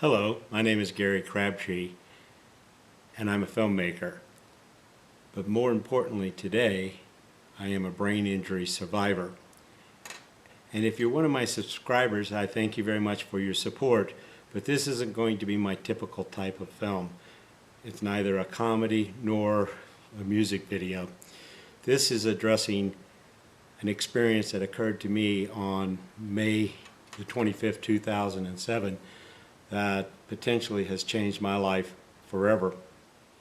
Hello, my name is Gary Crabtree, and I'm a filmmaker. But more importantly today, I am a brain injury survivor. And if you're one of my subscribers, I thank you very much for your support, but this isn't going to be my typical type of film. It's neither a comedy nor a music video. This is addressing an experience that occurred to me on May the 25th, 2007, that potentially has changed my life forever.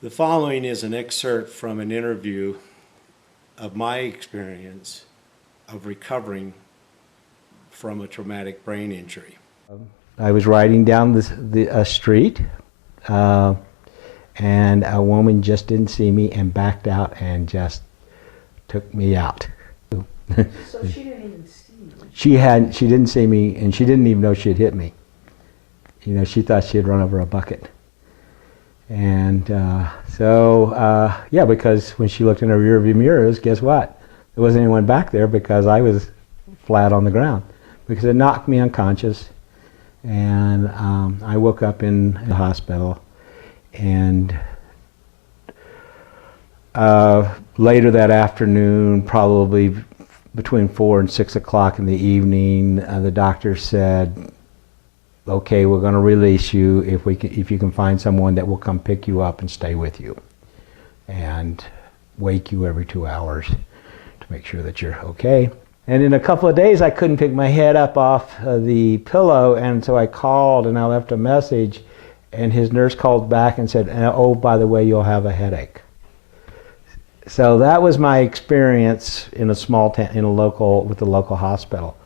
The following is an excerpt from an interview of my experience of recovering from a traumatic brain injury. I was riding down a street and a woman just didn't see me and backed out and just took me out. So she didn't even see you? She didn't see me, and she didn't even know she had hit me. You know, she thought she had run over a bucket. And yeah, because when she looked in her rearview mirrors, guess what? There wasn't anyone back there because I was flat on the ground. Because it knocked me unconscious, and I woke up in the hospital. And later that afternoon, probably between 4 and 6 o'clock in the evening, the doctor said, okay, we're going to release you if you can find someone that will come pick you up and stay with you and wake you every 2 hours to make sure that you're okay. And in a couple of days, I couldn't pick my head up off the pillow, and so I called and I left a message, and his nurse called back and said, oh, by the way, you'll have a headache. So that was my experience in a small town, with the local hospital.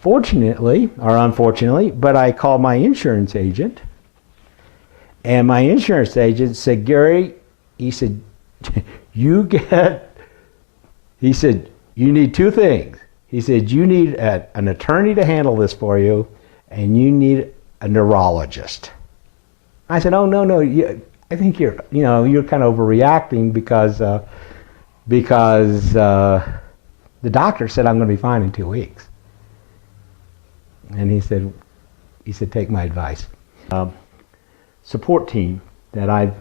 Fortunately, or unfortunately, but I called my insurance agent, and my insurance agent said, Gary, he said, you need two things. He said, you need an attorney to handle this for you, and you need a neurologist. I said, oh, no, I think you're kind of overreacting because the doctor said I'm going to be fine in 2 weeks. And he said, take my advice. Support team that I've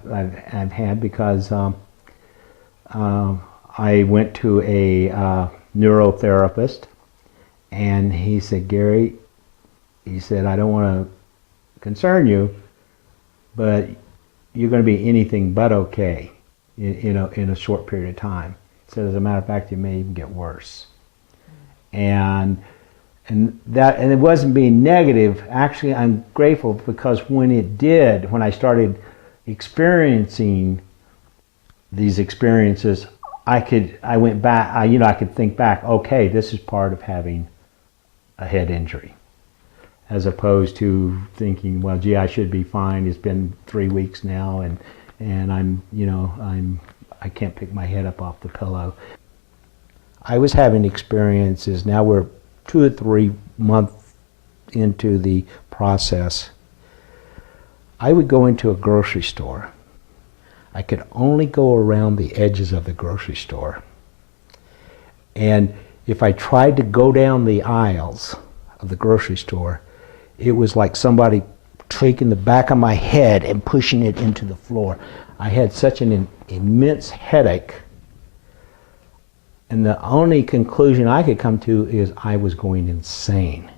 had, because I went to a neurotherapist, and he said, Gary, he said, I don't want to concern you, but you're going to be anything but okay in a short period of time. He said, as a matter of fact, you may even get worse. And it wasn't being negative. Actually, I'm grateful, because when I started experiencing these experiences, I went back, I could think back, okay, this is part of having a head injury, as opposed to thinking, well, gee, I should be fine. It's been 3 weeks now, and I can't pick my head up off the pillow. I was having experiences. Now we're 2 or 3 months into the process. I would go into a grocery store. I could only go around the edges of the grocery store. And if I tried to go down the aisles of the grocery store, it was like somebody taking the back of my head and pushing it into the floor. I had such an immense headache, and the only conclusion I could come to is I was going insane.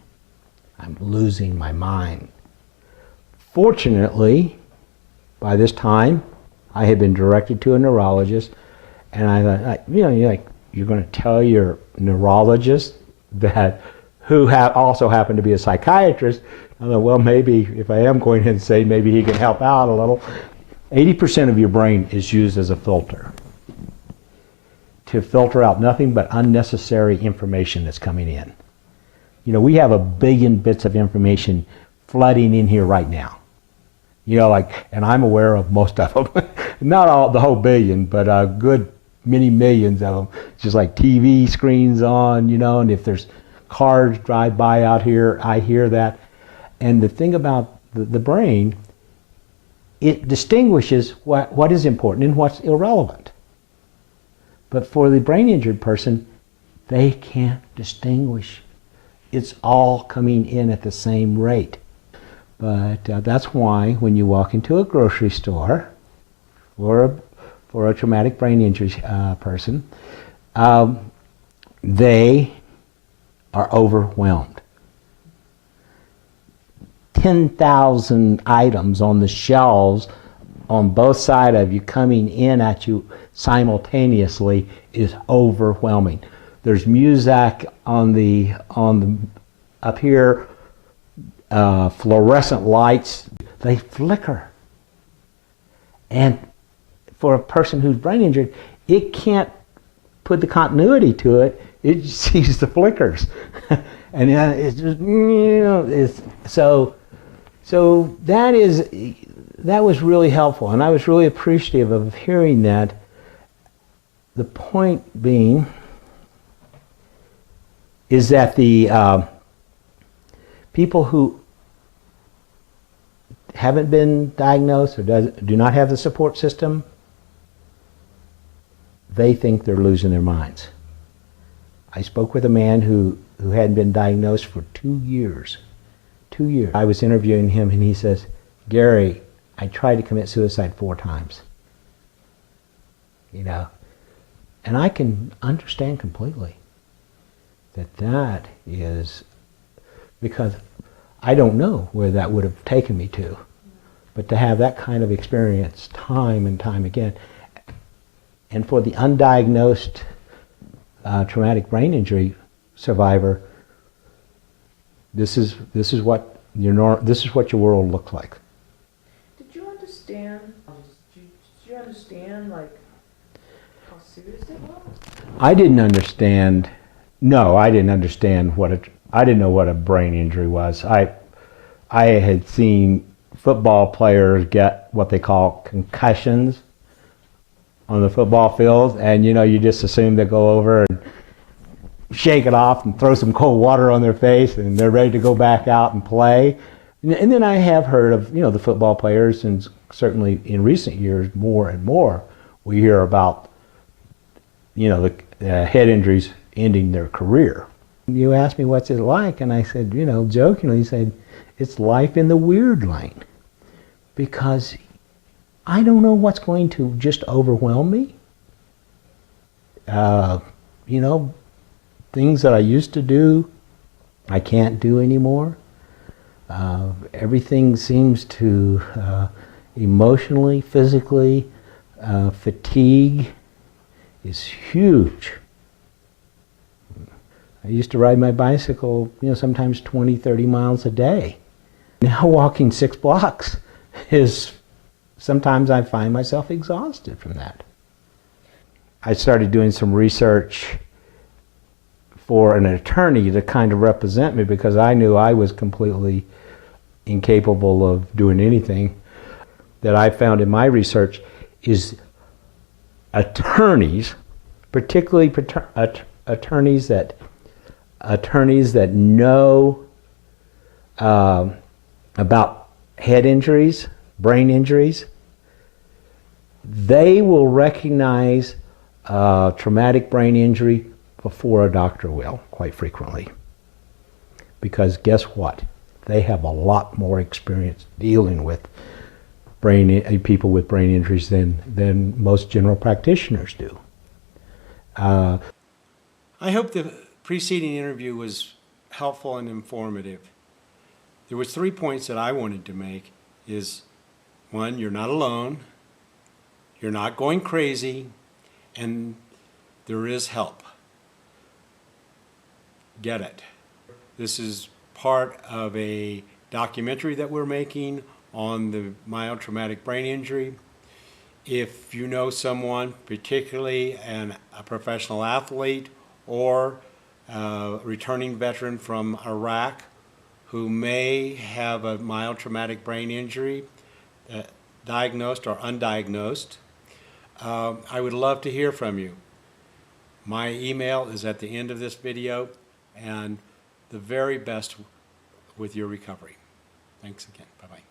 I'm losing my mind. Fortunately, by this time, I had been directed to a neurologist, and I thought, you're going to tell your neurologist that, who also happened to be a psychiatrist. I thought, well, maybe if I am going insane, maybe he can help out a little. 80% of your brain is used as a filter, to filter out nothing but unnecessary information that's coming in. We have 1 billion bits of information flooding in here right now. And I'm aware of most of them. Not the whole billion, but a good many millions of them. Just like TV screens on, and if there's cars drive by out here, I hear that. And the thing about the brain, it distinguishes what is important and what's irrelevant. But for the brain injured person, they can't distinguish. It's all coming in at the same rate. But that's why when you walk into a grocery store for a traumatic brain injury person, they are overwhelmed. 10,000 items on the shelves on both sides of you coming in at you simultaneously is overwhelming. There's music on the up here, fluorescent lights, they flicker. And for a person who's brain injured, it can't put the continuity to it. It sees the flickers. And it's just, so that was really helpful, and I was really appreciative of hearing that. The point being is that the people who haven't been diagnosed or do not have the support system, they think they're losing their minds. I spoke with a man who hadn't been diagnosed for 2 years. 2 years. I was interviewing him and he says, "Gary, I tried to commit suicide 4 times." And I can understand completely that is, because I don't know where that would have taken me to. But to have that kind of experience time and time again, and for the undiagnosed traumatic brain injury survivor, this is what your world looks like. Did you understand? Did you understand like how serious it was? I didn't understand. No, I didn't understand I didn't know what a brain injury was. I had seen football players get what they call concussions on the football field, and you just assume they go over and shake it off and throw some cold water on their face and they're ready to go back out and play. And then I have heard of the football players, and certainly in recent years more and more we hear about the head injuries ending their career. You asked me what's it like, and I said, jokingly said, it's life in the weird lane, because I don't know what's going to just overwhelm me. Things that I used to do, I can't do anymore. Everything seems to emotionally, physically, fatigue is huge. I used to ride my bicycle, sometimes 20, 30 miles a day. Now walking 6 blocks sometimes I find myself exhausted from that. I started doing some research for an attorney to kind of represent me, because I knew I was completely incapable of doing anything. That I found in my research is attorneys, particularly attorneys that know about head injuries, brain injuries, they will recognize traumatic brain injury before a doctor will, quite frequently. Because guess what? They have a lot more experience dealing with people with brain injuries than most general practitioners do. I hope the preceding interview was helpful and informative. There was 3 points that I wanted to make. Is 1, you're not alone, you're not going crazy, and there is help. Get it. This is part of a documentary that we're making on the mild traumatic brain injury. If you know someone, particularly a professional athlete or a returning veteran from Iraq who may have a mild traumatic brain injury, diagnosed or undiagnosed, I would love to hear from you. My email is at the end of this video, and the very best with your recovery. Thanks again. Bye-bye.